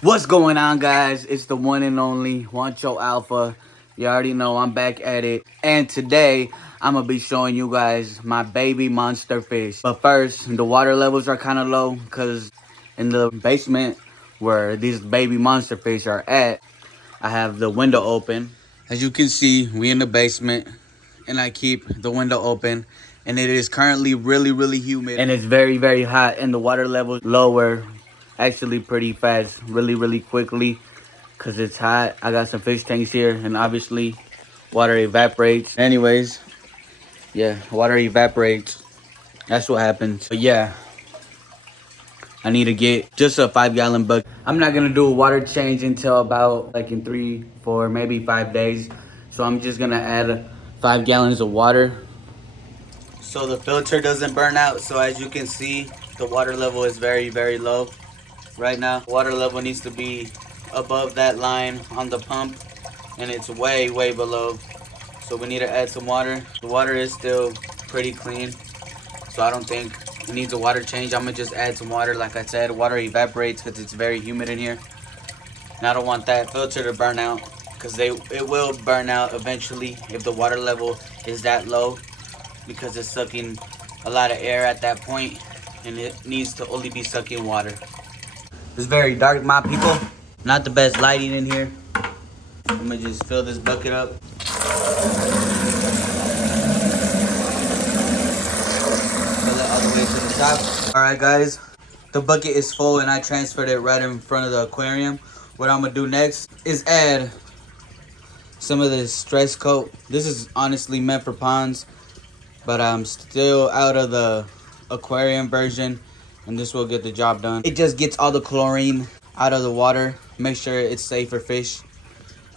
What's going on, guys? It's the one and only Juancho Alpha. You already know I'm back at it. And today, I'm going to be showing you guys my baby monster fish. But first, the water levels are kind of low because in the basement where these baby monster fish are at, I have the window open. As you can see, we in the basement and I keep the window open. And it is currently really humid. And it's very hot and the water level lower actually pretty fast, really quickly, because it's hot. I got some fish tanks here and obviously water evaporates. Anyways, yeah, water evaporates. That's what happens. But yeah, I need to get just a 5-gallon bucket. I'm not gonna do a water change until about like in 3, 4, maybe 5 days. So I'm just gonna add 5 gallons of water so the filter doesn't burn out. So as you can see, the water level is very low right now. Water level needs to be above that line on the pump, and it's way below. So we need to add some water. The water is still pretty clean, so I don't think it needs a water change. I'm gonna just add some water. Like I said, water evaporates because it's very humid in here, and I don't want that filter to burn out, because it will burn out eventually if the water level is that low, because it's sucking a lot of air at that point, and it needs to only be sucking water. It's very dark, my people. Not the best lighting in here. I'm gonna just fill this bucket up. Fill it all the way to the top. All right, guys. The bucket is full and I transferred it right in front of the aquarium. What I'm gonna do next is add some of this stress coat. This is honestly meant for ponds, but I'm still out of the aquarium version, and this will get the job done. It just gets all the chlorine out of the water. Make sure it's safe for fish,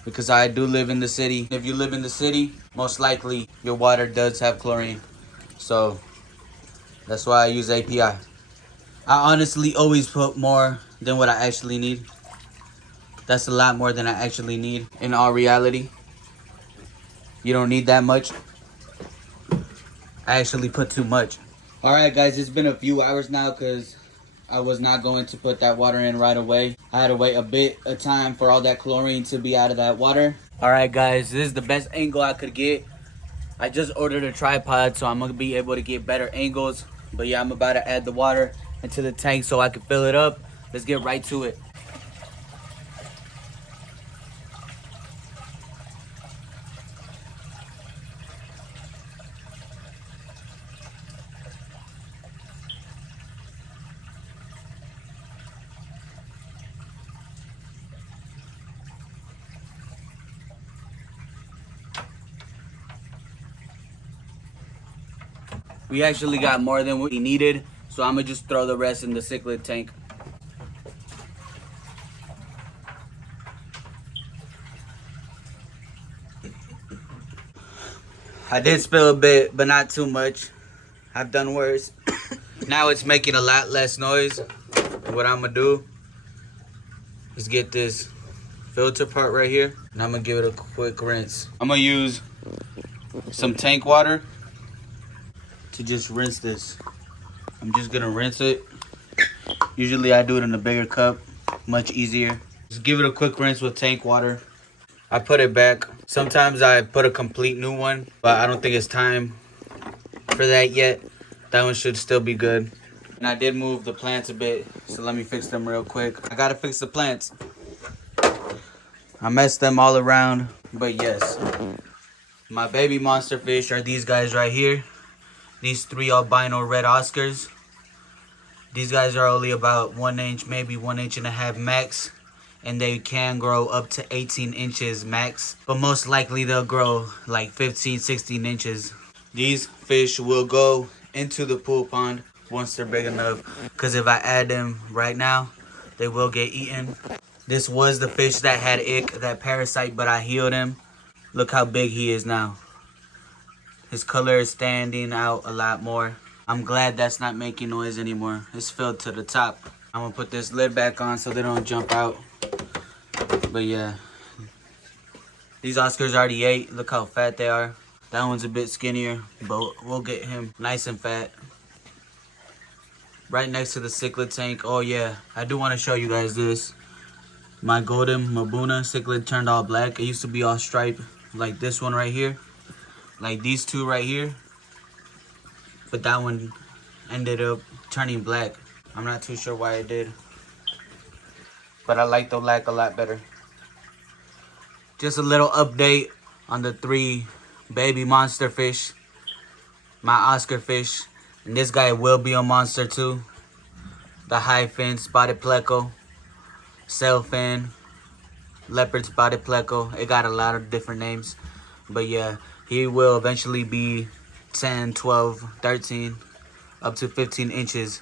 because I do live in the city. If you live in the city, most likely your water does have chlorine. So that's why I use API. I honestly always put more than what I actually need. That's a lot more than I actually need. In all reality, you don't need that much. I actually put too much. All right, guys, it's been a few hours now because I was not going to put that water in right away. I had to wait a bit of time for all that chlorine to be out of that water. All right, guys, this is the best angle I could get. I just ordered a tripod, so I'm gonna be able to get better angles. But yeah, I'm about to add the water into the tank so I can fill it up. Let's get right to it. We actually got more than we needed, so I'm gonna just throw the rest in the cichlid tank. I did spill a bit, but not too much. I've done worse. Now it's making a lot less noise. What I'm gonna do is get this filter part right here, and I'm gonna give it a quick rinse. I'm gonna use some tank water to just rinse this. I'm just gonna rinse it. Usually I do it in a bigger cup, much easier. Just give it a quick rinse with tank water. I put it back. Sometimes I put a complete new one, but I don't think it's time for that yet. That one should still be good. And I did move the plants a bit, so let me fix them real quick. I gotta fix the plants. I messed them all around, but yes. My baby monster fish are these guys right here. These 3 albino red Oscars. These guys are only about 1 inch, maybe 1.5 inches max. And they can grow up to 18 inches max. But most likely they'll grow like 15, 16 inches. These fish will go into the pool pond once they're big enough. Because if I add them right now, they will get eaten. This was the fish that had ick, that parasite, but I healed him. Look how big he is now. His color is standing out a lot more. I'm glad that's not making noise anymore. It's filled to the top. I'm gonna put this lid back on so they don't jump out. But yeah, these Oscars already ate. Look how fat they are. That one's a bit skinnier, but we'll get him nice and fat. Right next to the cichlid tank. Oh yeah, I do want to show you guys this. My golden Mabuna cichlid turned all black. It used to be all striped like this one right here. Like these two right here. But that one ended up turning black. I'm not too sure why it did. But I like the black a lot better. Just a little update on the 3 baby monster fish. My Oscar fish. And this guy will be a monster too. The high fin spotted pleco. Sailfin. Leopard spotted pleco. It got a lot of different names. But yeah, he will eventually be 10, 12, 13, up to 15 inches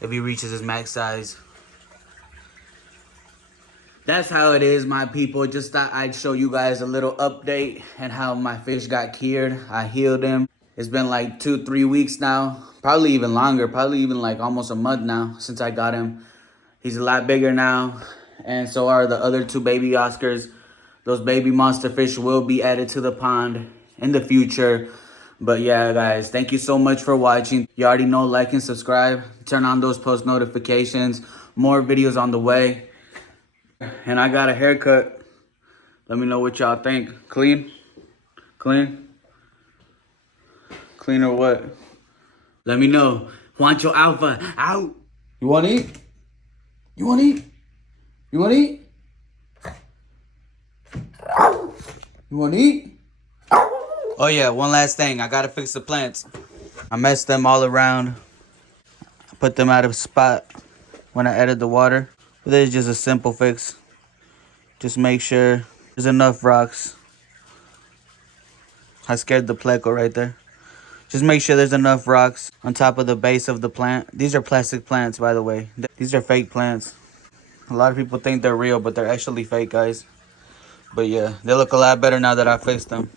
if he reaches his max size. That's how it is, my people. Just thought I'd show you guys a little update and how my fish got cured. I healed him. It's been like 2-3 weeks now. Probably even longer. Probably even like almost a month now since I got him. He's a lot bigger now. And so are the other 2 baby Oscars. Those baby monster fish will be added to the pond in the future. But yeah, guys, thank you so much for watching. You already know, like and subscribe. Turn on those post notifications. More videos on the way. And I got a haircut. Let me know what y'all think. Clean? Clean? Clean or what? Let me know. Juancho Alpha, out. You want to eat? You want to eat? You want to eat? You want to eat? Oh yeah, one last thing. I got to fix the plants. I messed them all around. I put them out of spot when I added the water. But this is just a simple fix. Just make sure there's enough rocks. I scared the pleco right there. Just make sure there's enough rocks on top of the base of the plant. These are plastic plants, by the way. These are fake plants. A lot of people think they're real, but they're actually fake, guys. But yeah, they look a lot better now that I fixed them.